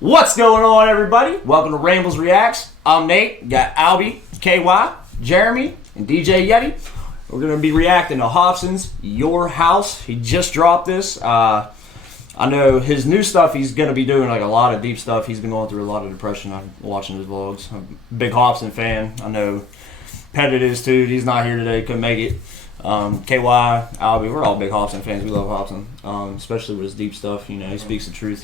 What's going on, everybody? Welcome to Rambles Reacts. I'm Nate. Got Albie, KY, Jeremy, and DJ Yeti. We're going to be reacting to Hopsin's Your House. He just dropped this. I know his new stuff, he's going to be doing like a lot of deep stuff. He's been going through a lot of depression. I'm watching his vlogs. I'm a big Hopsin fan. I know Pettit is too. He's not here today. Couldn't make it. KY, Albie, we're all big Hopsin fans. We love Hopsin, especially with his deep stuff. You know, he speaks the truth.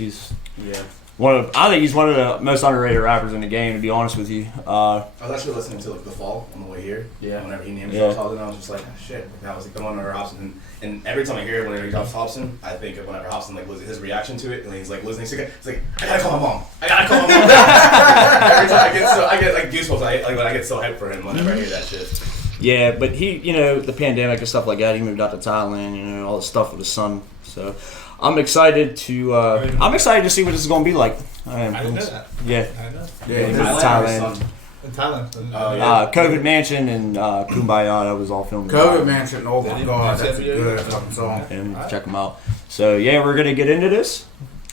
I think he's one of the most underrated rappers in the game, to be honest with you. I was actually listening to like The Fall on the way here. Yeah. Whenever he named himself, and I was just like, oh, shit. That was like the one under Hopsin. And every time I hear it, whenever he drops Hopsin, I think of whenever Hopsin like his reaction to it, and he's like listening to it, it's like, I gotta call my mom. Every time I get like goosebumps. When I get so hyped for him whenever I hear that shit. Yeah, but he, you know, the pandemic and stuff like that, he moved out to Thailand, you know, all the stuff with his son. So I'm excited to see what this is going to be like. I didn't know that. Yeah. I know. Yeah, he moved to Thailand. In Thailand. COVID Mansion and Kumbaya, that was all filmed. COVID Mansion, oh my god, that's a good fucking song. And check them out. So yeah, we're going to get into this.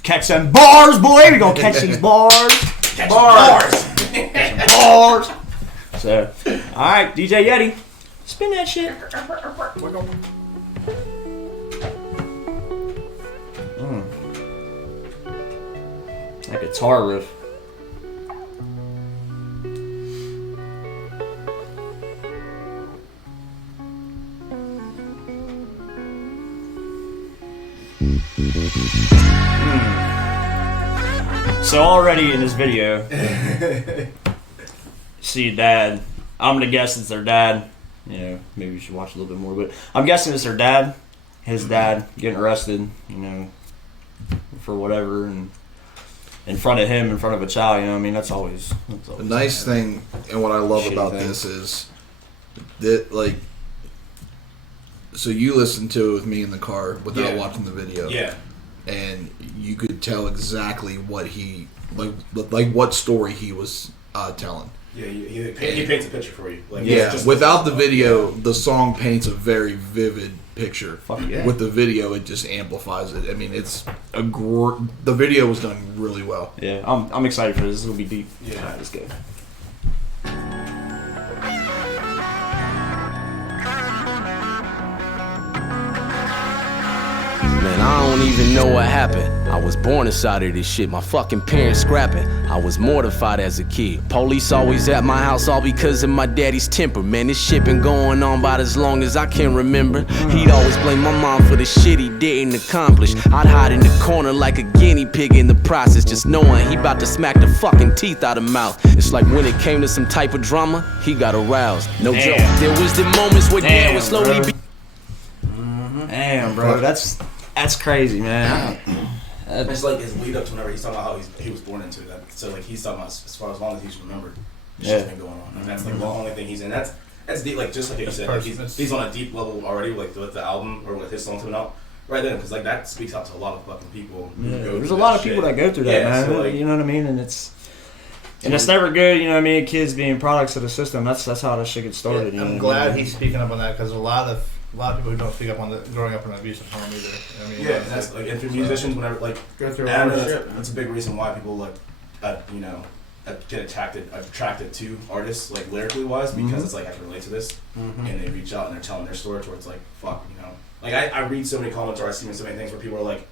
Catch some bars, boy. We're going to catch these bars. Catch bars. Catch some bars. So, alright, DJ Yeti, spin that shit. That guitar riff. So already in this video, see your dad. I'm gonna guess it's their dad. You know, maybe we should watch a little bit more, but I'm guessing it's their dad. His dad getting arrested, you know, for whatever, and in front of him, in front of a child. You know, what I mean, that's always the nice thing, and what I love about this is that, like, so you listened to it with me in the car without watching the video. Yeah. And you could tell exactly what he like what story he was telling. Yeah, he paints a picture for you. Like, yeah, without the video, the song paints a very vivid picture. Yeah. With the video, it just amplifies it. I mean, it's the video was done really well. Yeah, I'm excited for this. This will be deep. Yeah, all right, let's go. Man, I don't even know what happened. I was born inside of this shit, my fucking parents scrapping. I was mortified as a kid. Police always at my house, all because of my daddy's temper. Man, this shit been going on about as long as I can remember. He'd always blame my mom for the shit he didn't accomplish. I'd hide in the corner like a guinea pig in the process, just knowing he about to smack the fucking teeth out of mouth. It's like when it came to some type of drama, he got aroused. No joke. There was the moments where dad would slowly be. Damn, bro, that's crazy, man. It's like his lead up to whenever he's talking about how he was born into that. So like he's talking about as far as long as he's remembered, shit's been going on, and that's like the only thing he's in. That's deep, like just like you said, like he's on a deep level already, like with the album or with his song coming out right then, because like that speaks out to a lot of fucking people. Yeah, there's a lot of people that go through that, man. So like, you know what I mean, and it's never good. You know what I mean, kids being products of the system. That's how this shit gets started. Yeah, I'm glad he's speaking up on that, because a lot of people who don't speak up on growing up in an abusive home either. I mean, yeah, that's like, and for musicians, whenever like go through all this shit. That's a big reason why people like, you know, get attracted to artists like lyrically wise, because it's like I can relate to this, and they reach out and they're telling their story towards like fuck, you know, like I read so many comments or I see so many things where people are like,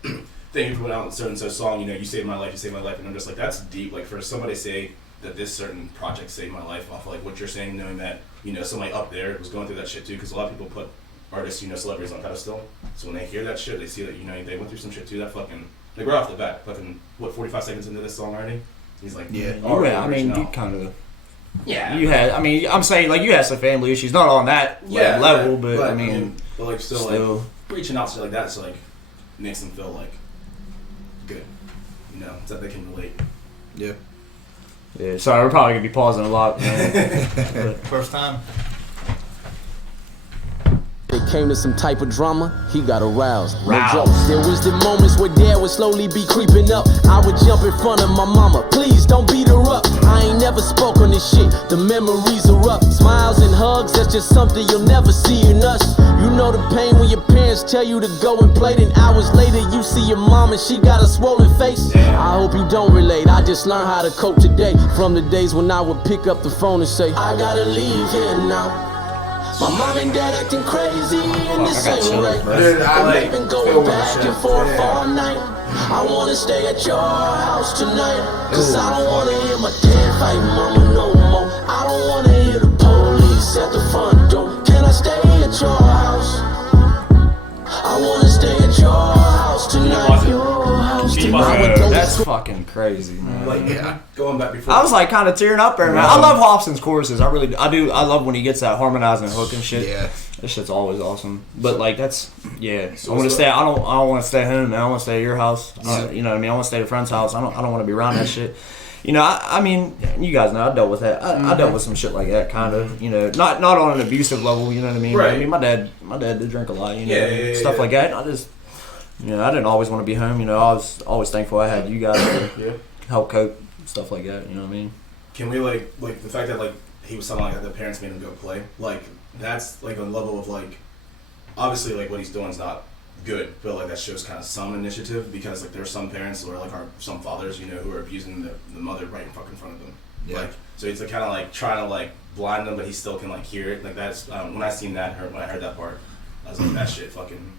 thank you for putting out so and so song, you know, you saved my life, and I'm just like, that's deep. Like for somebody to say that this certain project saved my life off of like what you're saying, knowing that, you know, somebody up there was going through that shit too, because a lot of people put artists, you know, celebrities on pedestal. So when they hear that shit, they see that, you know, they went through some shit too. That fucking, like right off the bat, fucking, what, 45 seconds into this song already? He's like, yeah, I mean, you kind of, yeah. You had, I mean, I'm saying like you had some family issues, not on that level, but I mean, but like still like reaching out to shit like that, so like makes them feel like good, you know, that they can relate. Yeah. Yeah. Sorry, we're probably gonna be pausing a lot, man. First time. It came to some type of drama, he got aroused. No jokes. There was the moments where dad would slowly be creeping up. I would jump in front of my mama, please don't beat her up. I ain't never never spoke on this shit. The memories are up. Smiles and hugs, that's just something you'll never see in us. You know the pain when your parents tell you to go and play, then hours later you see your mom and she got a swollen face. I hope you don't relate, I just learned how to cope today. From the days when I would pick up the phone and say, I gotta leave here now. My mom and dad acting crazy in this ain't right. Dude, They've been going back and forth all night. I wanna stay at your house tonight, cause I don't wanna hear my dad fight mama no more. I don't wanna hear the police at the front door. Can I stay at your house? I wanna stay at your house tonight. Your house tonight. That's fucking crazy, man. Like, going back before. I was like kind of tearing up there, man. I love Hopsin's choruses. I really, I do. I love when he gets that harmonizing hook and shit. Yeah. This shit's always awesome. But like that's, yeah. I want to stay. I don't want to stay home, man. I want to stay at your house. You know what I mean? I want to stay at a friend's house. I don't want to be around that shit. You know, I mean, you guys know I dealt with that. I dealt with some shit like that, kind of. You know, not on an abusive level. You know what I mean? Right. I mean, my dad did drink a lot. You know, Yeah, like that. I just, you know, I didn't always want to be home. You know, I was always thankful I had you guys to help cope, stuff like that. You know what I mean? Can we like the fact that like he was something like that, the parents made him go play, like that's like a level of like, obviously like what he's doing is not good, but like that shows kind of some initiative, because like there are some parents or like some fathers, you know, who are abusing the mother right in fucking front of them. Yeah. Like, so it's like kind of like trying to like blind them, but he still can like hear it. Like that's when I seen that, when I heard that part, I was like, that shit fucking.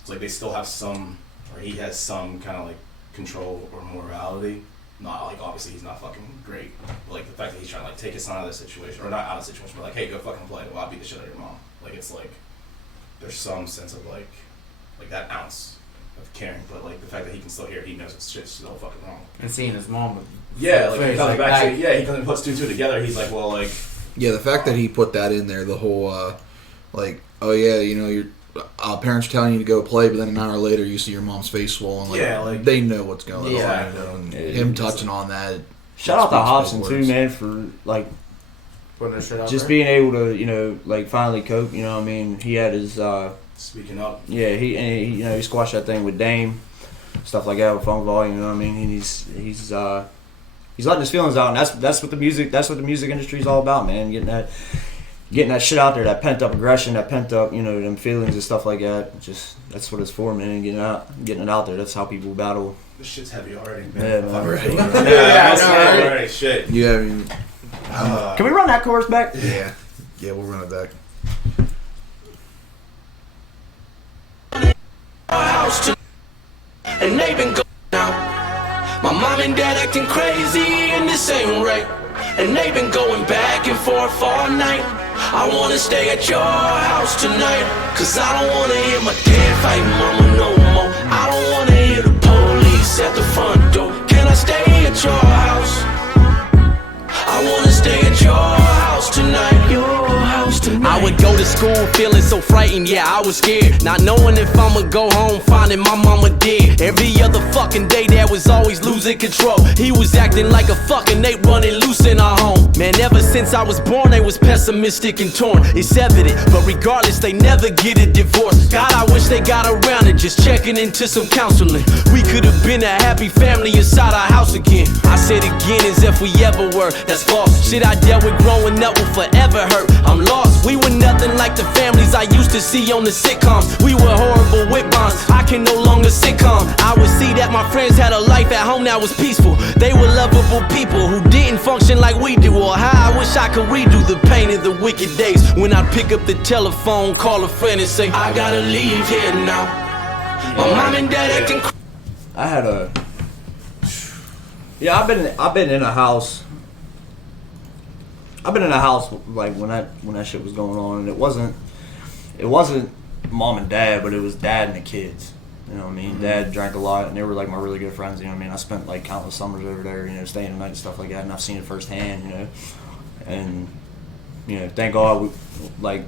It's like they still have some, or he has some kind of like control or morality. Not like obviously he's not fucking great, but like the fact that he's trying to like take his son out of the situation, or not out of the situation, but like, hey, go fucking play. Well, I'll beat the shit out of your mom. Like it's like there's some sense of like that ounce of caring, but like the fact that he can still hear, he knows shit's so fucking wrong. And seeing his mom with Yeah, like he face, comes like, back to that- he comes and puts two and two together. He's like, well, like Yeah, the fact that he put that in there, the whole, like, oh yeah, you know, your parents are telling you to go play, but then an hour later you see your mom's face swollen. Like, Yeah, like- they know what's going on. Yeah. You know, and Yeah, him touching on that. Shout out to speaks Hopsin big too, words. man, for like putting their shit out just there. being able to, you know, like finally cope. You know what I mean? He had his, speaking up. yeah, he you know, he squashed that thing with Dame, stuff like that with Funk Volume. You know what I mean? And he's letting his feelings out, and that's what the music industry is all about, man. Getting that shit out there, that pent up aggression, that pent up, you know, them feelings and stuff like that. Just that's what it's for, man. Getting it out there. That's how people battle. This shit's heavy already, Yeah, man. man. Right. Yeah, it's heavy already. Shit. You haven't. Can we run that chorus back? Yeah. Yeah, we'll run it back. And they been going out. My mom and dad acting crazy and this ain't right. And they been going back and forth all night. I wanna stay at your house tonight, cause I don't wanna hear my dad fight mama no more. I don't wanna hear the police at the front door. Can I stay at your house? I wanna stay at your house tonight. Your house tonight. I would go to school feeling so frightened, yeah, I was scared. Not knowing if I'ma go home, finding my mama dead. Every other fucking day, Dad was always losing control. He was acting like a fucking ape running loose in our home. Man, ever since I was born, they was pessimistic and torn. It's evident, but regardless, they never get a divorce. God, I wish they got around it, just checking into some counseling. We could have been a happy family inside our house again. I said again as if we ever were, that's false. Shit I dealt with growing up will forever hurt. I'm lost. We were nothing like the families I used to see on the sitcoms. We were horrible with bonds. I can no longer sitcom. I would see that my friends had a life at home that was peaceful. They were lovable people who didn't function like we do. Or how I wish I could redo the pain of the wicked days when I'd pick up the telephone, call a friend and say, I gotta leave here now. My mom and dad acting crazy. I had a. Yeah, I've been in a house. I've been in a house like when that shit was going on, and it wasn't mom and dad, but it was dad and the kids. You know what I mean? Mm-hmm. Dad drank a lot, and they were like my really good friends. You know what I mean? I spent like countless summers over there, you know, staying the night and stuff like that, and I've seen it firsthand. You know, and you know, thank God, like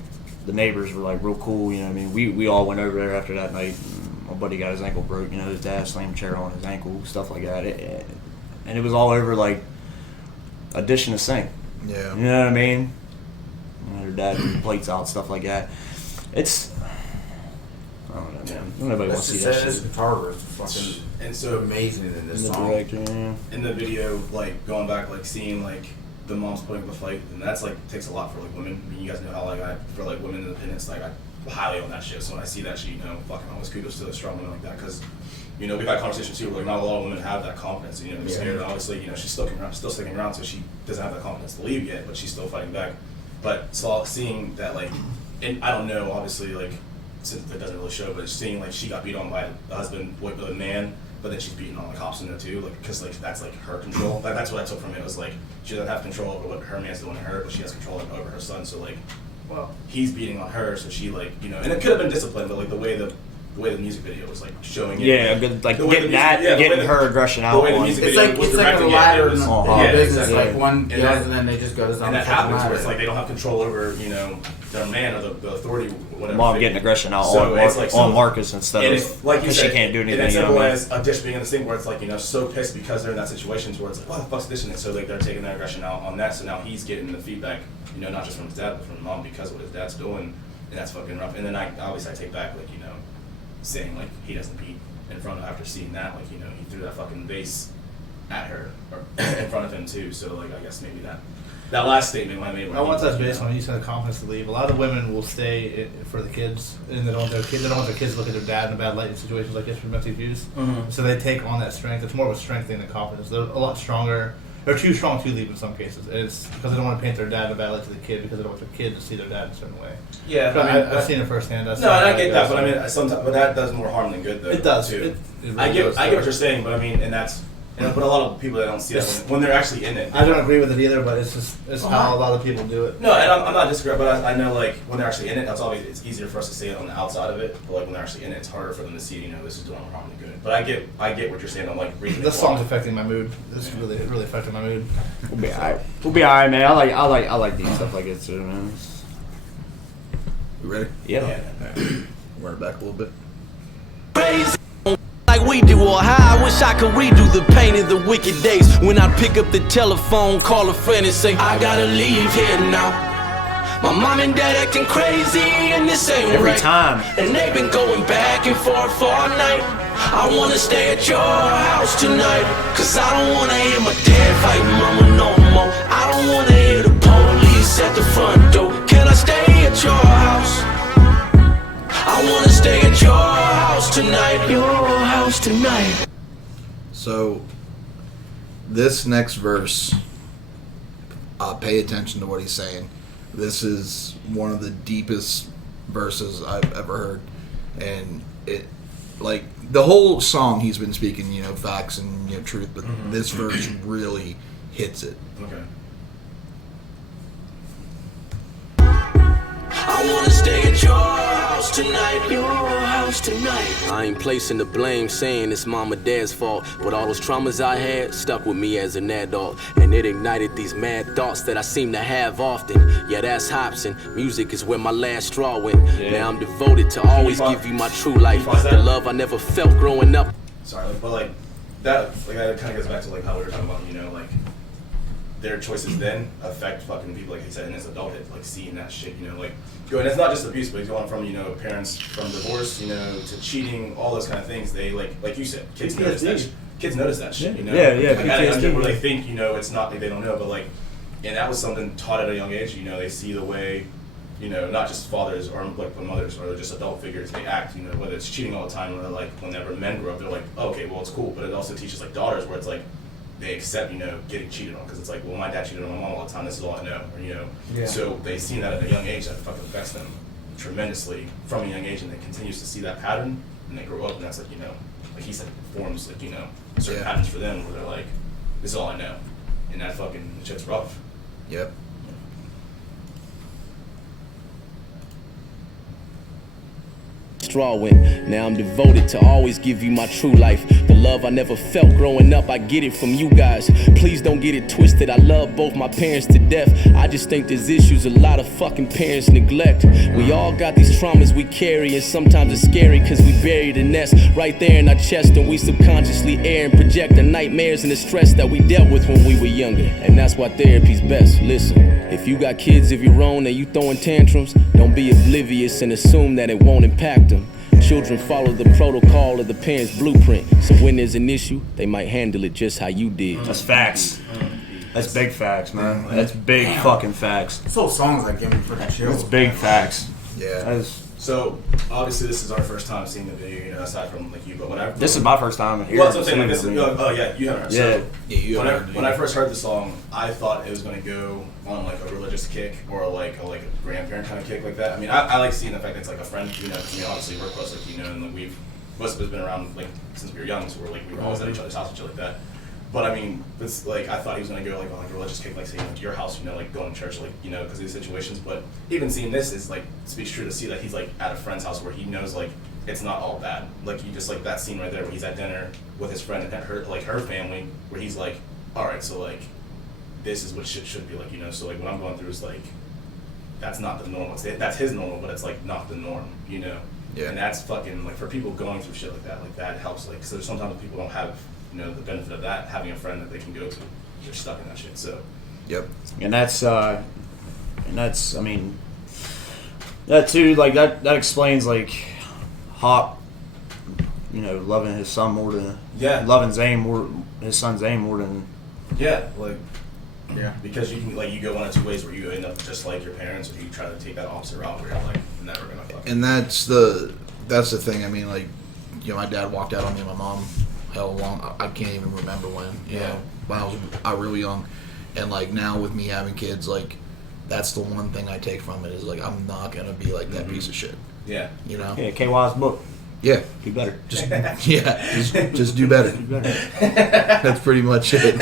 the neighbors were like real cool. You know what I mean? We all went over there after that night. And my buddy got his ankle broke. You know, his dad slammed a chair on his ankle, stuff like that. And it was all over like a dish and a sink. Yeah. You know what I mean? You know, their dad threw the plates out, stuff like that. It's, I don't know, man. Nobody wants to see that This shit. guitar is fucking And so amazing in this In the song. director, yeah. in the video, like going back, like seeing like the mom's putting up a fight, and that's like takes a lot for like women. I mean, you guys know how like for like women independence, like I highly on that shit. So when I see that shit, fucking always kudos to the strong women like that, because we've had conversations too where like not a lot of women have that confidence. They're scared. Obviously, she's still sticking around, so she doesn't have that confidence to leave yet, but she's still fighting back. But so seeing that like, and I don't know, obviously like since it doesn't really show, but seeing like she got beat on by a husband, with a man. But then she's beating on like Hopsin though too, like because like that's like her control. That's what I took from it. It was like she doesn't have control over what her man's doing to her, but she has control over her son. So like, well, he's beating on her, so she like and it could have been disciplined, but like the way the music video was like showing it. Yeah, like getting her aggression out. The way the music video was like a directing ladder it. in business. Exactly. Like one does, and then they just go to and that happens where it's like they don't have control over their man or the authority, whatever. Mom getting aggression out on Marcus instead of like because she can't do anything. And it's simple as a dish being in this thing where it's like so pissed because they're in that situation where it's like, what the fuck's this? And so like they're taking their aggression out on that. So now he's getting the feedback, not just from his dad but from mom because of what his dad's doing, and that's fucking rough. And then I take back like saying like he doesn't beat in front of after seeing that he threw that fucking vase at her or in front of him too. So like I guess maybe that last statement I made. I want that based on you said the confidence to leave. A lot of women will stay for the kids, and they don't want their kids. They don't want their kids to look at their dad in a bad light in situations like this from domestic abuse. Mm-hmm. So they take on that strength. It's more of a strength thing than confidence. They're a lot stronger. They're too strong to leave in some cases. It's because they don't want to paint their dad in a bad light to the kid because they don't want their kid to see their dad in a certain way. Yeah, I've seen it firsthand. And I get that, but I mean, sometimes, but that does more harm than good, though. It does too. It really I get what you're saying, but I mean, and that's, but a lot of people that don't see that when they're actually in it. I don't agree with it either, but it's how a lot of people do it. No, and I'm not disagreeing, but I know like when they're actually in it, it's easier for us to see it on the outside of it. But like when they're actually in it, it's harder for them to see. This is doing more harm than good. But I get what you're saying. I'm like reading. This song's affecting my mood. This is really affecting my mood. We'll be alright, man. I like these stuff like this too, man. You ready? Yeah. Right. Run it back a little bit. Crazy like we do, or how I wish I could redo the pain of the wicked days when I'd pick up the telephone, call a friend and say I gotta leave here now. My mom and dad acting crazy and this ain't every right. time. And they've been going back and forth for all night. I wanna stay at your house tonight, cause I don't wanna hear my dad fight mama no more. I don't wanna hear the police at the front door. Can I stay at your house? I wanna stay at your house tonight, your house tonight. So, this next verse, pay attention to what he's saying. This is one of the deepest verses I've ever heard, and it, like the whole song, he's been speaking, facts and truth, but this verse really hits it. Okay. I wanna stay at your house tonight, your house tonight. I ain't placing the blame, saying it's mom or dad's fault, but all those traumas I had stuck with me as an adult, and it ignited these mad thoughts that I seem to have often. Yeah, that's Hopsin. Music is where my last straw went. Yeah. Now I'm devoted to always give you my true life, the love I never felt growing up. Sorry, but like that kind of goes back to like how we were talking about, like their choices then affect fucking people, like he said, in his adulthood, like seeing that shit, and it's not just abuse, but he's going from, parents from divorce, to cheating, all those kind of things. They like you said, kids notice that. Kids notice that shit, Yeah. Like, I where they think, it's not like they don't know, but like, and that was something taught at a young age. They see the way, not just fathers or like mothers or just adult figures, they act. Whether it's cheating all the time, or like whenever men grow up, they're like, okay, well it's cool. But it also teaches like daughters, where it's like, they accept, getting cheated on, because it's like, well, my dad cheated on my mom all the time, this is all I know, or, Yeah. So they see that at a young age, that fucking affects them tremendously from a young age, and they continues to see that pattern, and they grow up, and that's like, like he said, forms like, certain patterns for them, where they're like, this is all I know, and that fucking shit's rough. Yep. Straw went. Now I'm devoted to always give you my true life, the love I never felt growing up. I get it from you guys, please don't get it twisted. I love both my parents to death. I just think there's issues a lot of fucking parents neglect. We all got these traumas we carry, and sometimes it's scary because we bury the nest right there in our chest, and we subconsciously air and project the nightmares and the stress that we dealt with when we were younger. And that's why therapy's best. Listen, if you got kids of your own and you throwing tantrums, don't be oblivious and assume that it won't impact them. Children follow the protocol of the parents' blueprint, so when there's an issue, they might handle it just how you did. That's facts. That's big facts, man. That's big fucking facts. This whole song's like giving me freaking chills. That's big facts. Yeah. That is, So obviously this is our first time seeing the video, you know, aside from like you. But whenever this is my first time here. well, that's what I'm saying. Like this. Oh yeah, you haven't heard. Yeah. So Yeah, you when, haven't heard it when I either. first heard the song, I thought it was gonna go on like a religious kick or like a grandparent kind of kick like that. I mean, I like seeing the fact that it's like a friend, you know. I mean, obviously we're close, like you know, and like most of us been around like since we were young, so we were always at each other's house and shit like that. But I mean, it's like I thought he was gonna go like on like a religious kick, like saying like your house, you know, like going to church, like you know, because of these situations. But even seeing this is like speaks true to see that he's like at a friend's house where he knows like it's not all bad. Like you just like that scene right there where he's at dinner with his friend and her family, where he's like, all right, so like this is what shit should be like, you know. So like what I'm going through is like that's not the normal. That's his normal, but it's like not the norm, you know. Yeah. And that's fucking like for people going through shit like that helps. Like, because there's sometimes people don't have, you know, the benefit of that, having a friend that they can go to. They're stuck in that shit. So Yep. and that's I mean, that too, like that explains like Hop, you know, loving his son more than loving Zane more, his son Zane more than yeah, like because you can like you go one of two ways where you end up just like your parents, or you try to take that opposite route where you're like never gonna fucking. And that's the thing. I mean, like, you know, my dad walked out on me and my mom hell long. I can't even remember when. You know, when I was really young, and like now with me having kids, like that's the one thing I take from it is like I'm not gonna be like that piece of shit. Yeah. You know. yeah, KY's book. Yeah. Do better. Just just do better. Do better. That's pretty much it.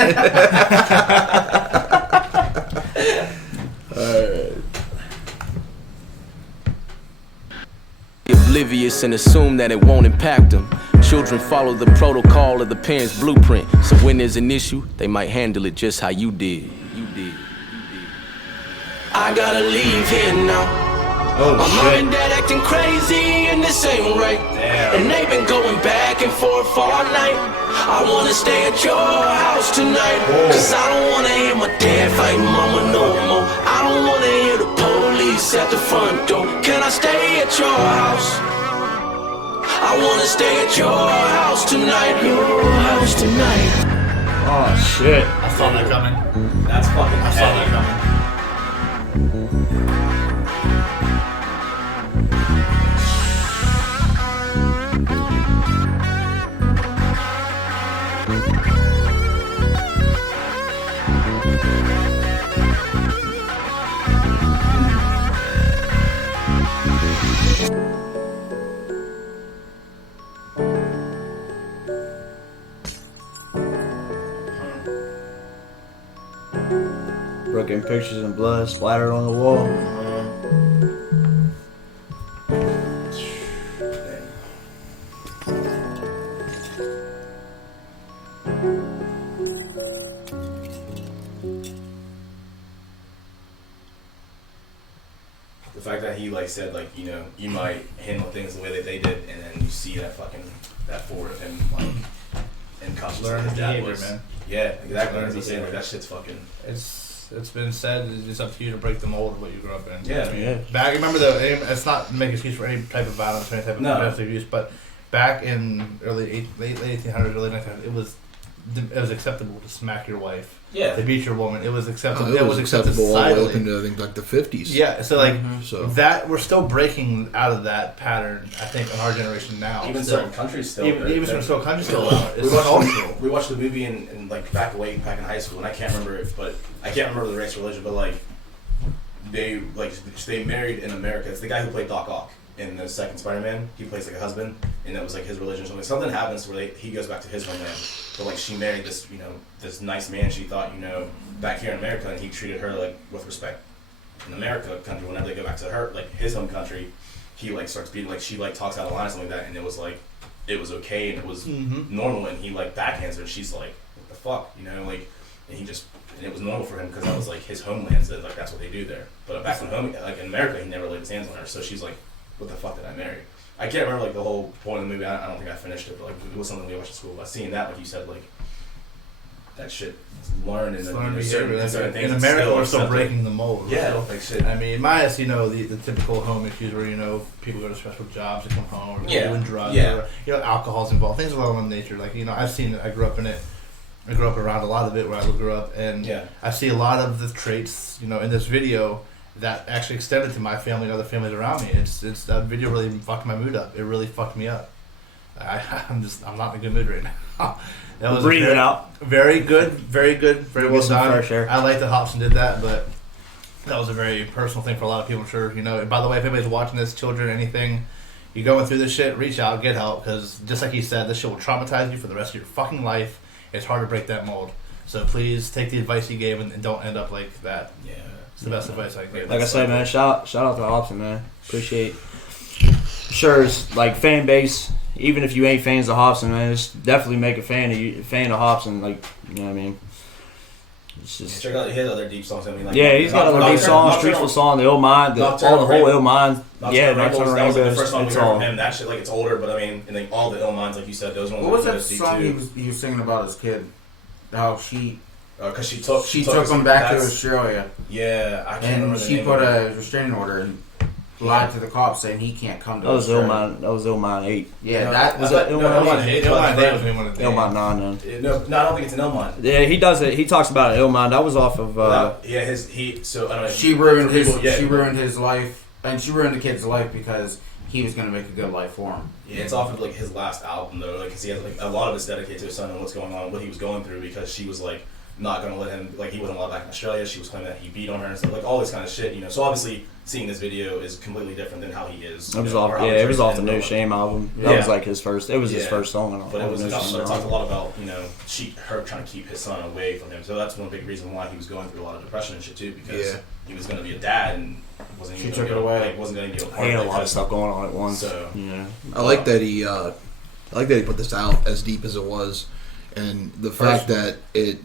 Oblivious and assume that it won't impact them. Children follow the protocol of the parents' blueprint. So when there's an issue, they might handle it just how you did. I gotta leave here now. Oh My mom shit. and dad acting crazy and this ain't right. And they've been going back and forth all night. I wanna stay at your house tonight. Cause I don't wanna hear my dad fight mama no more. I don't wanna hear the police at the front door. Can I stay at your house? I wanna stay at your house tonight. Your house tonight. Oh shit. I saw that coming. That's fucking. I saw that coming. Broken pictures and blood splattered on the wall. The fact that he like said like, you know, you might handle things the way that they did, and then you see that fucking that forward of him like in conscious Learn like his dad behavior, was. man. Yeah, exactly. Learn As he's saying, like behavior. that shit's fucking. It's been said. It's just up to you to break the mold of what you grew up in. Yeah. I mean, Yeah. Back, remember though, it's not to make excuse for any type of violence or any type of No. domestic abuse, but back in late 1800s, early 1900s, it was acceptable to smack your wife, Yeah. to beat your woman. It was acceptable. It was acceptable all the way up societally. into I think like the 50s. Yeah, so like So that, we're still breaking out of that pattern. I think in our generation now. Even still. certain countries still. Even certain countries still allow it. We It's cultural. we watched the movie in like back in high school, and I can't remember it, but I can't remember the race or religion, but like they married in America. It's the guy who played Doc Ock in the second Spider-Man. He plays like a husband, and that was like his religion or something. Something happens where he goes back to his homeland, but like she married this, you know, this nice man she thought, you know, back here in America, and he treated her like with respect. In America country, whenever they go back to her, like his home country, he like starts being like, she like talks out of line or something like that, and it was like it was okay and it was normal, and he like backhands her, and she's like, what the fuck, you know, like, and it was normal for him because that was like his homeland, so like that's what they do there. But back home, like in America, he never laid his hands on her, so she's like, what the fuck did I marry? I can't remember like the whole point of the movie. I don't think I finished it, but like it was something we watched at school. But seeing that, like you said, like that shit learned and Learn certain things. in it's America, still we're still accepted. breaking the mold. We're Yeah, still- like shit. I mean, minus, you know, the typical home issues where, you know, people go to stressful jobs and come home, or Yeah. doing drugs, Yeah. or, you know, alcohol's involved, things along that nature. Like, you know, I've seen it, I grew up in it. I grew up around a lot of it where I grew up, and Yeah. I see a lot of the traits, you know, in this video that actually extended to my family and other families around me. It's that video really fucked my mood up. It really fucked me up. I'm not in a good mood right now. That was Breathe it out. Very good, very Give well us some done. fresh air. I like that Hopsin did that, but that was a very personal thing for a lot of people, I'm sure. You know, and by the way, if anybody's watching this, children, anything, you're going through this shit, reach out, get help, because just like he said, this shit will traumatize you for the rest of your fucking life. It's hard to break that mold. So please take the advice he gave and don't end up like that. Yeah. It's the best advice I can give. Like I said, man, shout out to Hopsin, man. Appreciate. Sure, it's like fan base. Even if you ain't fans of Hopsin, man, just definitely make a fan of Hopsin. Like, you know what I mean? It's just. Check out his other deep songs. I mean, like, Yeah, he's got other deep songs, Truthful Song, the Ill Mind, all the whole Ill Mind. Yeah, Nocturnal Nocturnal Rainbows. That was like the Rainbows. first song we It's heard all. from him. That shit, like, it's older, but I mean, and then all the Ill Minds, like you said, those ones. What was are that deep song too. he was singing about his kid? How she Because she took him back to Australia, Yeah, I can't remember and the she name put of it. a restraining order and lied to the cops saying he can't come to That was Ill Australia. Mind. That was Ill Mind 8. Yeah, No, that was was it. No, Ill Ill Mind Mind eight? Ill Mind Day eight. was one of the Ill Mind 9, then. No, I don't think it's an Ill Mind. Yeah, he does it. He talks about Ill Mind. That was off of. Yeah, so I don't know. She ruined for people, she ruined his life, and she ruined the kid's life because he was gonna make a good life for him. Yeah, it's off of like his last album though, like 'cause he has like a lot of it's dedicated to his son and what's going on, what he was going through because she was like not gonna let him, like he wasn't allowed back in Australia. She was claiming that he beat on her and stuff, like all this kind of shit, you know. So obviously, seeing this video is completely different than how he is. It was you know, off. or how Yeah, he it was off the is new in Shame album. That Yeah. was like his first. It was his Yeah. first song. On But it was New it Shame talked album. a lot about her trying to keep his son away from him. So that's one big reason why he was going through a lot of depression and shit too, because Yeah. he was gonna be a dad and wasn't She even took gonna it be, away. like wasn't gonna be a part He had of a it. lot of stuff going on at once. So- yeah. I like that he put this out as deep as it was, and the fact that it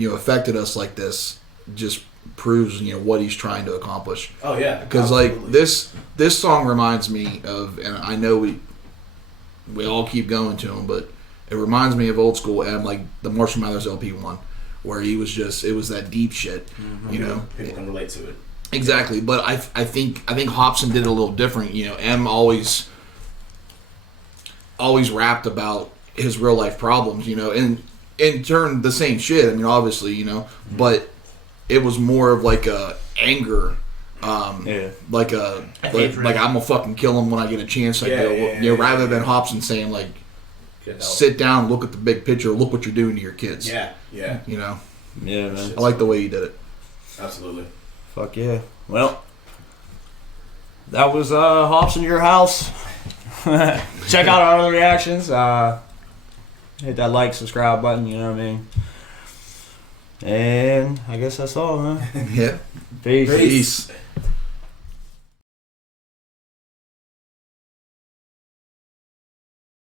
affected us like this just proves what he's trying to accomplish. Oh yeah, Because like absolutely. this song reminds me of, and I know we all keep going to him, but it reminds me of old school M, like the Marshall Mathers LP one, where it was that deep shit, people can relate to it. Exactly, but I think Hopsin did it a little different. M always rapped about his real life problems, and in turn the same shit. I mean, obviously, but it was more of like a anger, like I'm gonna fucking kill him when I get a chance. Rather than Hopsin saying like, sit down, look at the big picture, look what you're doing to your kids. Yeah. Yeah, man. I like the way he did it. Absolutely. Fuck yeah. Well, that was Hopsin Your House. Check out our other reactions. Hit that like, subscribe button, you know what I mean? And I guess that's all, man. Yeah. Peace. Peace.